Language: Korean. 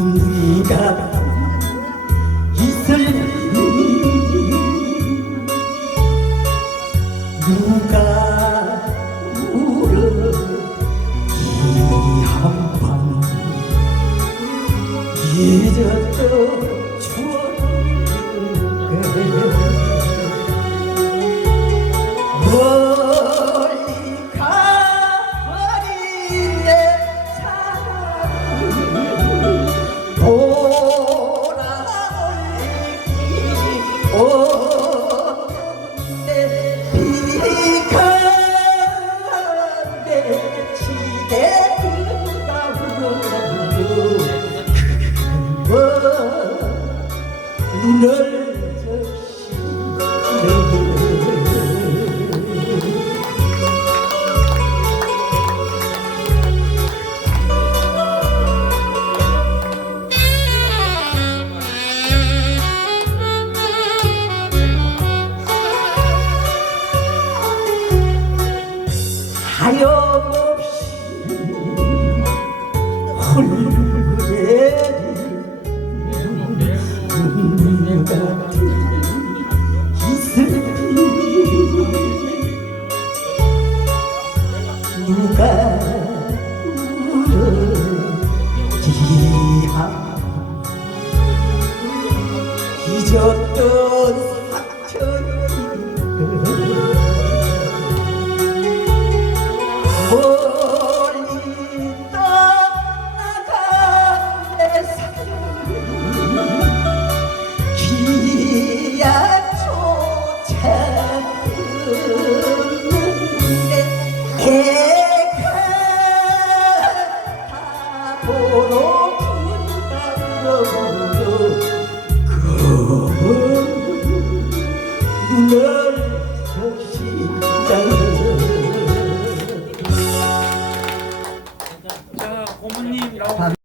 우리가 있을니 누가 우를 이한번 잊었던 哦。 없이 홀레리 같은 이슬이 누가 울었기야 잊었던 고모님